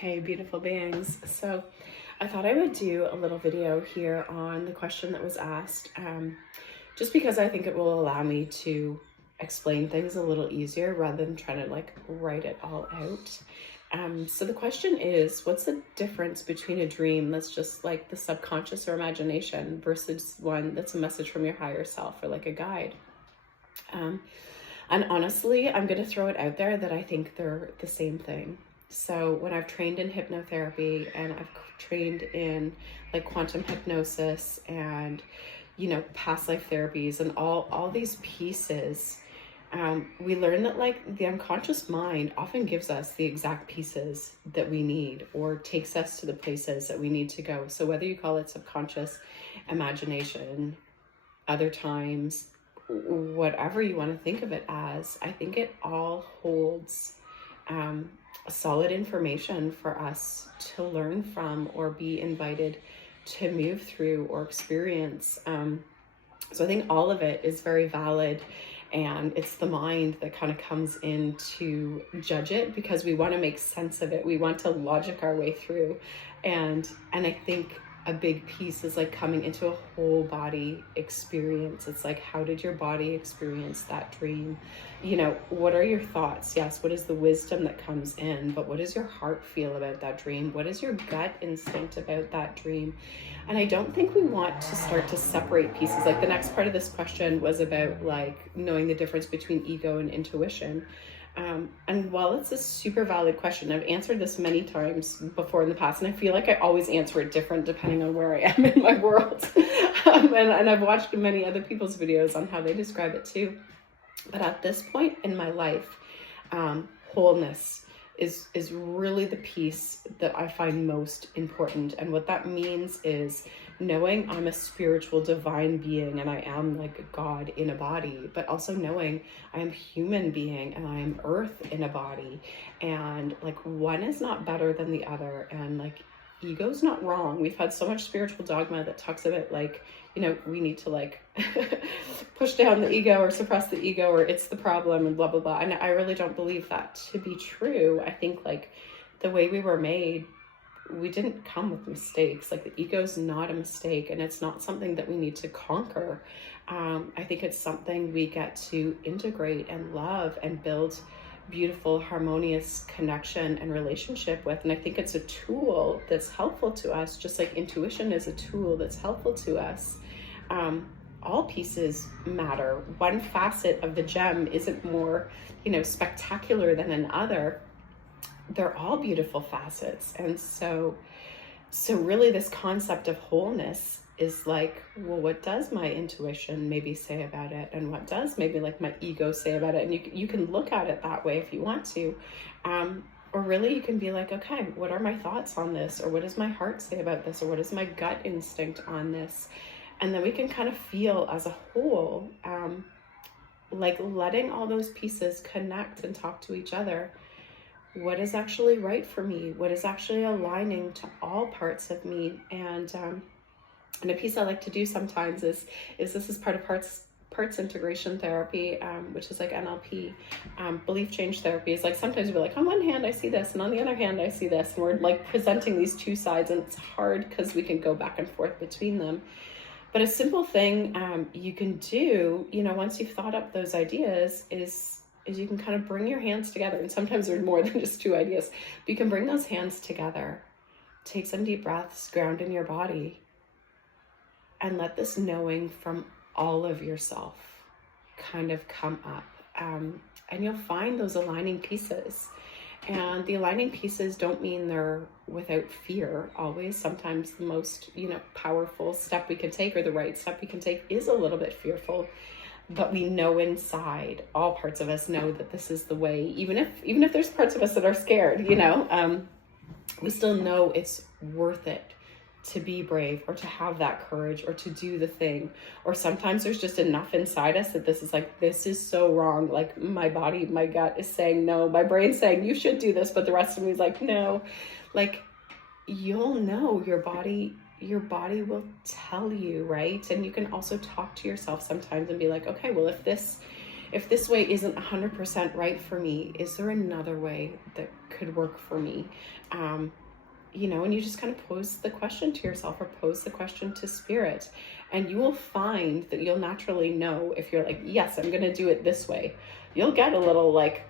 Hey, beautiful beings. So I thought I would do a little video here on the question that was asked, just because I think it will allow me to explain things a little easier rather than trying to write it all out. So the question is, what's the difference between a dream that's just like the subconscious or imagination versus one that's a message from your higher self or like a guide? And honestly, I'm going to throw it out there that I think they're the same thing. So when I've trained in hypnotherapy and I've trained in like quantum hypnosis and, past life therapies and all these pieces, we learn that like the unconscious mind often gives us the exact pieces that we need or takes us to the places that we need to go. So whether you call it subconscious, imagination, other times, whatever you want to think of it as, I think it all holds solid information for us to learn from or be invited to move through or experience. So I think all of it is very valid, and it's the mind that kind of comes in to judge it because we want to make sense of it. We want to logic our way through. And I think a big piece is like coming into a whole body experience. It's like, how did your body experience that dream? What are your thoughts? Yes, what is the wisdom that comes in? But what does your heart feel about that dream? What is your gut instinct about that dream? And I don't think we want to start to separate pieces. Like the next part of this question was about like knowing the difference between ego and intuition. And while it's a super valid question, I've answered this many times before in the past, and I feel like I always answer it different depending on where I am in my world. And I've watched many other people's videos on how they describe it too. But at this point in my life, wholeness is really the piece that I find most important. And what that means is knowing I'm a spiritual divine being and I am like God in a body, but also knowing I am human being and I am earth in a body, and like one is not better than the other, and like ego's not wrong. We've had so much spiritual dogma that talks about like, we need to like push down the ego or suppress the ego or it's the problem and blah, blah, blah. And I really don't believe that to be true. I think like the way we were made, we didn't come with mistakes. Like the ego's not a mistake, and it's not something that we need to conquer. I think it's something we get to integrate and love and build beautiful, harmonious connection and relationship with. And I think it's a tool that's helpful to us, just like intuition is a tool that's helpful to us. All pieces matter. One facet of the gem isn't more, spectacular than another. They're all beautiful facets. And so really this concept of wholeness is like, well, what does my intuition maybe say about it? And what does maybe like my ego say about it? And you can look at it that way if you want to. Or really you can be like, okay, what are my thoughts on this? Or what does my heart say about this? Or what is my gut instinct on this? And then we can kind of feel as a whole, like letting all those pieces connect and talk to each other. What is actually right for me? What is actually aligning to all parts of me? And a piece I like to do sometimes is this is part of parts integration therapy, which is like NLP, belief change therapy. Is like sometimes we're like, on one hand I see this, and on the other hand I see this, and we're like presenting these two sides, and it's hard because we can go back and forth between them. But a simple thing you can do, once you've thought up those ideas, is you can kind of bring your hands together. And sometimes there's more than just two ideas, but you can bring those hands together, take some deep breaths, ground in your body, and let this knowing from all of yourself kind of come up. And you'll find those aligning pieces. And the aligning pieces don't mean they're without fear always. Sometimes the most, powerful step we can take, or the right step we can take, is a little bit fearful. But we know inside, all parts of us know that this is the way, even if there's parts of us that are scared, we still know it's worth it to be brave, or to have that courage, or to do the thing. Or sometimes there's just enough inside us that this is so wrong. Like my body, my gut is saying no, my brain's saying you should do this, but the rest of me is like, no. Like, you'll know your body will tell you, right? And you can also talk to yourself sometimes and be like, okay, well, if this if this way isn't 100% right for me, is there another way that could work for me? And you just kind of pose the question to yourself, or pose the question to spirit, and you will find that you'll naturally know if you're like, yes, I'm going to do it this way. You'll get a little like,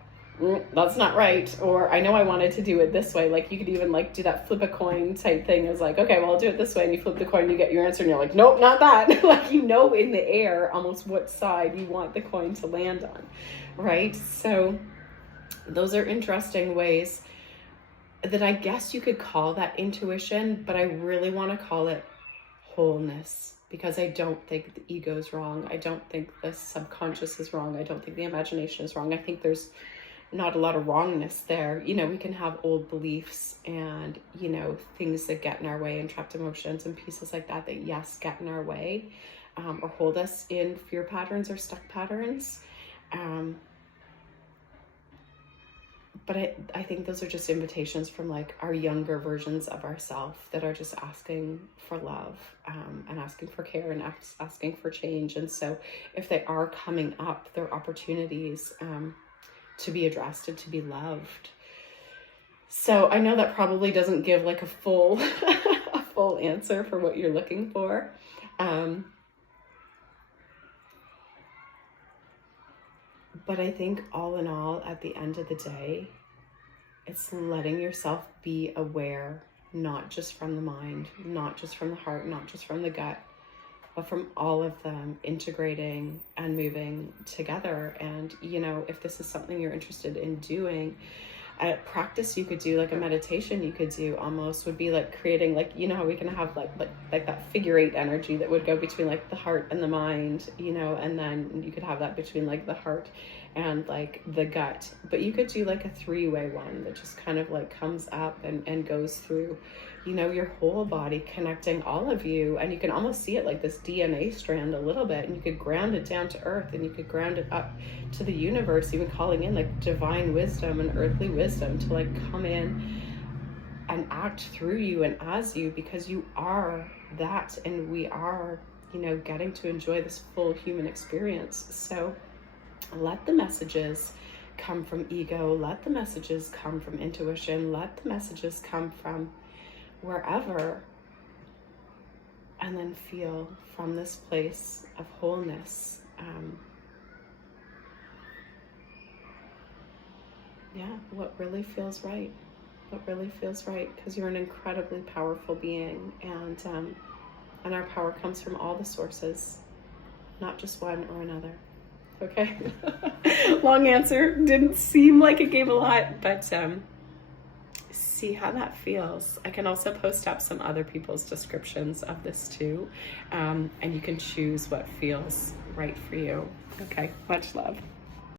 that's not right, or I know I wanted to do it this way. Like you could even like do that flip a coin type thing. It's like, okay, well, I'll do it this way, and you flip the coin, you get your answer, and you're like, nope, not that. Like, in the air almost what side you want the coin to land on, right? So those are interesting ways that I guess you could call that intuition, but I really want to call it wholeness, because I don't think the ego is wrong. I don't think the subconscious is wrong. I don't think the imagination is wrong. I think there's not a lot of wrongness there. We can have old beliefs and, things that get in our way, and trapped emotions and pieces like that, yes, get in our way, or hold us in fear patterns or stuck patterns. But I think those are just invitations from like our younger versions of ourselves that are just asking for love, and asking for care, and asking for change. And so if they are coming up, they're opportunities to be addressed and to be loved. So I know that probably doesn't give like a full a full answer for what you're looking for. But I think all in all, at the end of the day, it's letting yourself be aware, not just from the mind, not just from the heart, not just from the gut, but from all of them integrating and moving together. And, if this is something you're interested in doing, a practice you could do, like a meditation you could do almost, would be like creating, like, how we can have like that figure 8 energy that would go between like the heart and the mind, and then you could have that between like the heart and like the gut. But you could do like a 3-way one that just kind of like comes up and goes through, your whole body, connecting all of you. And you can almost see it like this DNA strand a little bit, and you could ground it down to earth, and you could ground it up to the universe, even calling in like divine wisdom and earthly wisdom to like come in and act through you and as you, because you are that, and we are, getting to enjoy this full human experience. So let the messages come from ego, let the messages come from intuition, let the messages come from wherever, and then feel from this place of wholeness. What really feels right, because you're an incredibly powerful being, and our power comes from all the sources, not just one or another. Okay. Long answer. Didn't seem like it gave a lot, but see how that feels. I can also post up some other people's descriptions of this too, and you can choose what feels right for you. Okay, much love.